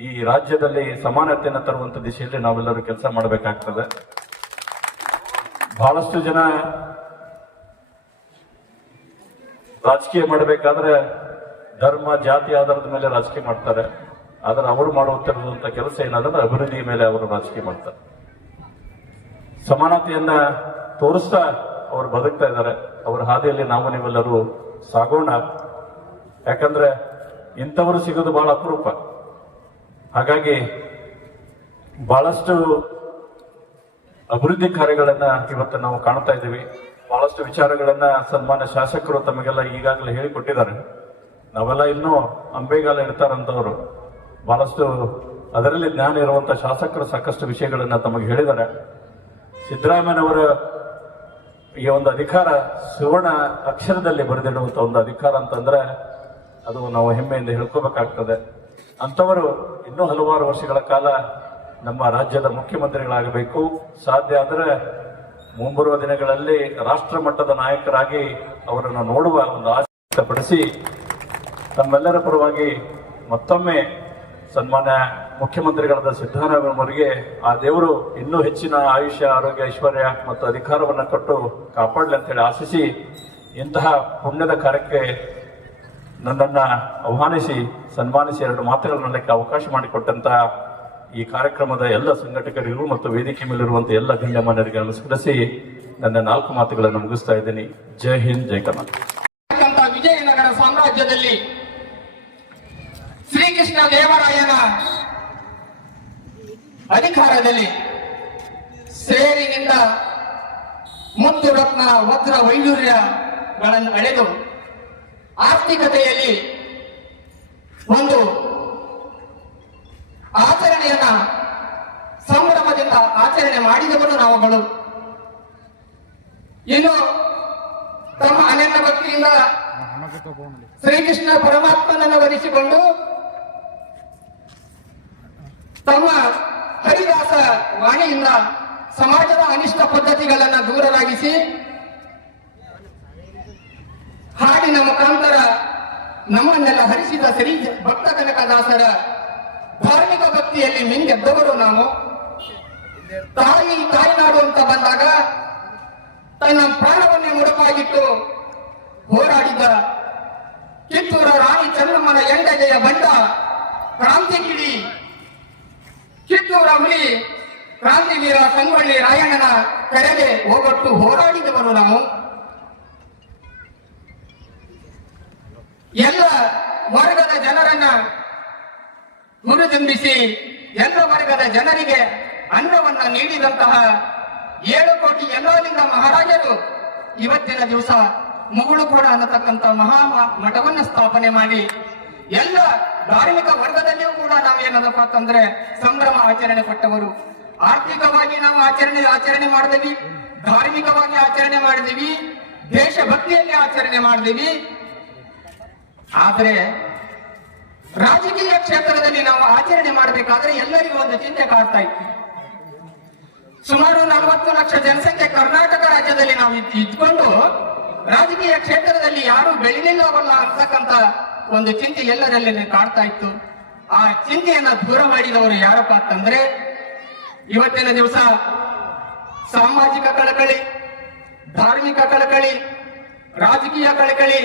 ಈ ರಾಜ್ಯದಲ್ಲಿ ಸಮಾನತೆಯನ್ನು ತರುವಂತ ದಿಶೆಯಲ್ಲಿ ನಾವೆಲ್ಲರೂ ಕೆಲಸ ಮಾಡಬೇಕಾಗ್ತದೆ. ಬಹಳಷ್ಟು ಜನ ರಾಜಕೀಯ ಮಾಡಬೇಕಾದ್ರೆ ಧರ್ಮ ಜಾತಿ ಆಧಾರದ ಮೇಲೆ ರಾಜಕೀಯ ಮಾಡ್ತಾರೆ. ಆದ್ರೆ ಅವರು ಮಾಡುತ್ತಿರುವಂತ ಕೆಲಸ ಏನಾದ್ರೆ ಅಭಿವೃದ್ಧಿ ಮೇಲೆ ಅವರು ರಾಜಕೀಯ ಮಾಡ್ತಾರೆ. ಸಮಾನತೆಯನ್ನ ತೋರಿಸ್ತಾ ಅವರು ಬದುಕ್ತಾ ಇದ್ದಾರೆ. ಅವರ ಹಾದಿಯಲ್ಲಿ ನಾವು ನೀವೆಲ್ಲರೂ ಸಾಗೋಣ. ಯಾಕಂದ್ರೆ ಇಂಥವರು ಸಿಗೋದು ಬಹಳ ಅಪರೂಪ. ಹಾಗಾಗಿ ಬಹಳಷ್ಟು ಅಭಿವೃದ್ಧಿ ಕಾರ್ಯಗಳನ್ನ ಇವತ್ತು ನಾವು ಕಾಣ್ತಾ ಇದ್ದೀವಿ. ಬಹಳಷ್ಟು ವಿಚಾರಗಳನ್ನ ಸನ್ಮಾನ್ಯ ಶಾಸಕರು ತಮಗೆಲ್ಲ ಈಗಾಗಲೇ ಹೇಳಿಕೊಟ್ಟಿದ್ದಾರೆ. ನಾವೆಲ್ಲ ಇನ್ನೂ ಅಂಬೆಗಾಲ ಇಡ್ತಾರಂತವರು ಬಹಳಷ್ಟು ಅದರಲ್ಲಿ ಜ್ಞಾನ ಇರುವಂತ ಶಾಸಕರು ಸಾಕಷ್ಟು ವಿಷಯಗಳನ್ನ ತಮಗೆ ಹೇಳಿದ್ದಾರೆ. ಸಿದ್ದರಾಮಯ್ಯನವರ ಈ ಒಂದು ಅಧಿಕಾರ ಸುವರ್ಣ ಅಕ್ಷರದಲ್ಲಿ ಬರೆದಿಡುವಂತ ಒಂದು ಅಧಿಕಾರ ಅಂತಂದ್ರೆ ಅದು ನಾವು ಹೆಮ್ಮೆಯಿಂದ ಹೇಳ್ಕೋಬೇಕಾಗ್ತದೆ. ಅಂತವರು ಇನ್ನೂ ಹಲವಾರು ವರ್ಷಗಳ ಕಾಲ ನಮ್ಮ ರಾಜ್ಯದ ಮುಖ್ಯಮಂತ್ರಿಗಳಾಗಬೇಕು. ಸಾಧ್ಯ ಆದರೆ ಮುಂಬರುವ ದಿನಗಳಲ್ಲಿ ರಾಷ್ಟ್ರ ಮಟ್ಟದ ನಾಯಕರಾಗಿ ಅವರನ್ನು ನೋಡುವ ಒಂದು ಆಸೆ ವ್ಯಕ್ತಪಡಿಸಿ ತಮ್ಮೆಲ್ಲರ ಪರವಾಗಿ ಮತ್ತೊಮ್ಮೆ ಸನ್ಮಾನ್ಯ ಮುಖ್ಯಮಂತ್ರಿಗಳಾದ ಸಿದ್ದರಾಮಯ್ಯನವರಿಗೆ ಆ ದೇವರು ಇನ್ನೂ ಹೆಚ್ಚಿನ ಆಯುಷ್ಯ, ಆರೋಗ್ಯ, ಐಶ್ವರ್ಯ ಮತ್ತು ಅಧಿಕಾರವನ್ನು ಕೊಟ್ಟು ಕಾಪಾಡಲಿ ಅಂತೇಳಿ ಆಶಿಸಿ ಇಂತಹ ಪುಣ್ಯದ ಕಾರ್ಯಕ್ಕೆ ನನ್ನನ್ನ ಆಹ್ವಾನಿಸಿ ಸನ್ಮಾನಿಸಿ 2 ಮಾತುಗಳನ್ನಕ್ಕೆ ಅವಕಾಶ ಮಾಡಿಕೊಟ್ಟಂತ ಈ ಕಾರ್ಯಕ್ರಮದ ಎಲ್ಲ ಸಂಘಟಕರಿಗೂ ಮತ್ತು ವೇದಿಕೆ ಮೇಲಿರುವಂತಹ ಎಲ್ಲ ಗಣ್ಯಮಾನ್ಯರಿಗೆ ನಮಸ್ಕರಿಸಿ ನನ್ನ 4 ಮಾತುಗಳನ್ನು ಮುಗಿಸ್ತಾ ಇದ್ದೀನಿ. ಜೈ ಹಿಂದ್, ಜೈ ಕರ್ನಾಟಕ. ವಿಜಯನಗರ ಸಾಮ್ರಾಜ್ಯದಲ್ಲಿ ಶ್ರೀಕೃಷ್ಣ ದೇವರಾಯನ ಅಧಿಕಾರದಲ್ಲಿ ಸೇರಿನಿಂದ ಮುತ್ತು ರತ್ನ ವಜ್ರ ವೈಡೂರ್ಯಗಳನ್ನು ಅಳೆದು ಆರ್ಥಿಕತೆಯಲ್ಲಿ ಒಂದು ಆಚರಣೆಯನ್ನ ಸಂಭ್ರಮದಿಂದ ಆಚರಣೆ ಮಾಡಿದವರು ನಾವುಗಳು. ಇನ್ನು ತಮ್ಮ ಅನನ್ಯ ಭಕ್ತಿಯಿಂದ ಶ್ರೀಕೃಷ್ಣ ಪರಮಾತ್ಮನನ್ನು ವರಿಸಿಕೊಂಡು ತಮ್ಮ ಹರಿದಾಸ ವಾಣಿಯಿಂದ ಸಮಾಜದ ಅನಿಷ್ಟ ಪದ್ಧತಿಗಳನ್ನು ದೂರರಾಗಿಸಿ ಹಾಡಿನ ಮುಖಾಂತರ ನಮ್ಮನ್ನೆಲ್ಲ ಹರಿಸಿದ ಶ್ರೀ ಭಕ್ತ ಕನಕದಾಸರ ಧಾರ್ಮಿಕ ಭಕ್ತಿಯಲ್ಲಿ ಮಿಂಗೆದ್ದವರು ನಾವು. ತಾಯಿನಾಡು ಅಂತ ಬಂದಾಗ ತನ್ನ ಪ್ರಾಣವನ್ನೇ ಮುಡುಪಾಗಿಟ್ಟು ಹೋರಾಡಿದ ಕಿತ್ತೂರ ರಾಣಿ ಚೆನ್ನಮ್ಮನ ಎಂಡಗೆಯ ಬಂಡ ಕ್ರಾಂತಿ ಕಿಡಿ ಕಿತ್ತೂರ ಹುಲಿ ಕ್ರಾಂತಿವೀರ ಸಂಗೊಳ್ಳಿ ರಾಯಣ್ಣನ ಕರೆಗೆ ಹೋಗೊಟ್ಟು ಹೋರಾಡಿದವರು ನಾವು. ಎಲ್ಲ ವರ್ಗದ ಜನರನ್ನ ಹುರಿದುಂಬಿಸಿ ಎಲ್ಲ ವರ್ಗದ ಜನರಿಗೆ ಅನ್ನವನ್ನ ನೀಡಿದಂತಹ 7 ಕೋಟಿ ಯಲ್ಲಾಲಿಂಗ ಮಹಾರಾಜರು ಇವತ್ತಿನ ದಿವಸ ಮುಗುಳು ಕೂಡ ಅನ್ನತಕ್ಕಂಥ ಮಹಾ ಮಠವನ್ನ ಸ್ಥಾಪನೆ ಮಾಡಿ ಎಲ್ಲ ಧಾರ್ಮಿಕ ವರ್ಗದಲ್ಲಿಯೂ ಕೂಡ ನಾವೇನದಪ್ಪ ಅಂತಂದ್ರೆ ಸಂಭ್ರಮ ಆಚರಣೆ ಪಟ್ಟವರು. ಆರ್ಥಿಕವಾಗಿ ನಾವು ಆಚರಣೆ ಮಾಡಿದೀವಿ, ಧಾರ್ಮಿಕವಾಗಿ ಆಚರಣೆ ಮಾಡಿದೀವಿ, ದೇಶಭಕ್ತಿಯಲ್ಲಿ ಆಚರಣೆ ಮಾಡಿದೀವಿ. ಆದರೆ ರಾಜಕೀಯ ಕ್ಷೇತ್ರದಲ್ಲಿ ನಾವು ಆಚರಣೆ ಮಾಡಬೇಕಾದ್ರೆ ಎಲ್ಲರಿಗೂ ಒಂದು ಚಿಂತೆ ಕಾಡ್ತಾ ಇತ್ತು. ಸುಮಾರು 40 ಲಕ್ಷ ಜನಸಂಖ್ಯೆ ಕರ್ನಾಟಕ ರಾಜ್ಯದಲ್ಲಿ ನಾವು ಇದ್ಕೊಂಡು ರಾಜಕೀಯ ಕ್ಷೇತ್ರದಲ್ಲಿ ಯಾರು ಬೆಳಿಲಿಲ್ಲವಲ್ಲ ಅಂತಕ್ಕಂಥ ಒಂದು ಚಿಂತೆ ಎಲ್ಲರಲ್ಲಿ ಕಾಡ್ತಾ ಇತ್ತು. ಆ ಚಿಂತೆಯನ್ನ ದೂರ ಮಾಡಿದವರು ಯಾರಪ್ಪ ಅಂತಂದ್ರೆ ಇವತ್ತಿನ ದಿವಸ ಸಾಮಾಜಿಕ ಕಳಕಳಿ, ಧಾರ್ಮಿಕ ಕಳಕಳಿ, ರಾಜಕೀಯ ಕಳಕಳಿ,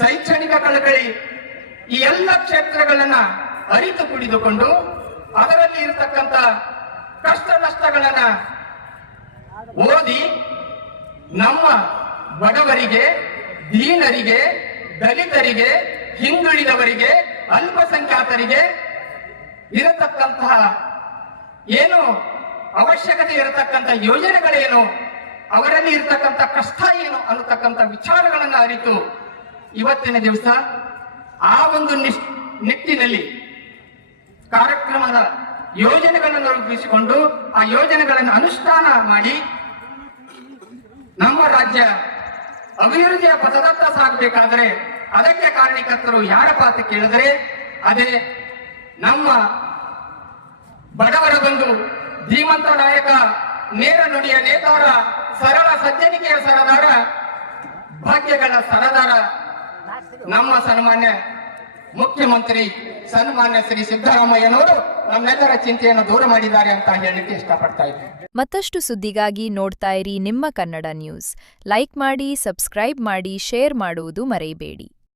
ಶೈಕ್ಷಣಿಕ ಕಳಕಳಿ, ಈ ಎಲ್ಲ ಕ್ಷೇತ್ರಗಳನ್ನ ಅರಿತು ಕುಡಿದುಕೊಂಡು ಅದರಲ್ಲಿ ಇರತಕ್ಕಂತ ಕಷ್ಟ ನಷ್ಟಗಳನ್ನ ಓದಿ ನಮ್ಮ ಬಡವರಿಗೆ, ದೀನರಿಗೆ, ದಲಿತರಿಗೆ, ಹಿಂದುಳಿದವರಿಗೆ, ಅಲ್ಪಸಂಖ್ಯಾತರಿಗೆ ಇರತಕ್ಕಂತಹ ಏನು ಅವಶ್ಯಕತೆ ಇರತಕ್ಕಂಥ ಯೋಜನೆಗಳೇನು, ಅವರಲ್ಲಿ ಇರತಕ್ಕಂಥ ಕಷ್ಟ ಏನು ಅನ್ನತಕ್ಕಂಥ ವಿಚಾರಗಳನ್ನ ಅರಿತು ಇವತ್ತಿನ ದಿವಸ ಆ ಒಂದು ನಿಟ್ಟಿನಲ್ಲಿ ಕಾರ್ಯಕ್ರಮದ ಯೋಜನೆಗಳನ್ನು ರೂಪಿಸಿಕೊಂಡು ಆ ಯೋಜನೆಗಳನ್ನು ಅನುಷ್ಠಾನ ಮಾಡಿ ನಮ್ಮ ರಾಜ್ಯ ಅಭಿವೃದ್ಧಿಯ ಪಥದತ್ತ ಸಾಗಬೇಕಾದ್ರೆ ಅದಕ್ಕೆ ಕಾರಣೀಕರ್ತರು ಯಾರಪ್ಪ ಅಂತ ಕೇಳಿದ್ರೆ ಅದೇ ನಮ್ಮ ಬಡವರ ಬಂಧು, ಧೀಮಂತ ನಾಯಕ, ನೇರ ನುಡಿಯ ನೇತಾರ, ಸರಳ ಸಜ್ಜನಿಕೆಯ ಸರದಾರ, ಭಾಗ್ಯಗಳ ಸರದಾರ ನಮ್ಮ ಸನ್ಮಾನ್ಯ ಮುಖ್ಯಮಂತ್ರಿ ಸನ್ಮಾನ್ಯ ಶ್ರೀ ಸಿದ್ದರಾಮಯ್ಯನವರು ನಮ್ಮೆಲ್ಲರ ಚಿಂತೆಯನ್ನು ದೂರ ಮಾಡಿದ್ದಾರೆ ಅಂತ ಹೇಳಲಿಕ್ಕೆ ಇಷ್ಟಪಡ್ತಾ ಇದ್ದೀನಿ. ಮತ್ತಷ್ಟು ಸುದ್ದಿಗಾಗಿ ನೋಡ್ತಾ ಇರಿ ನಿಮ್ಮ ಕನ್ನಡ ನ್ಯೂಸ್. ಲೈಕ್ ಮಾಡಿ, ಸಬ್ಸ್ಕ್ರೈಬ್ ಮಾಡಿ, ಶೇರ್ ಮಾಡುವುದು ಮರೆಯಬೇಡಿ.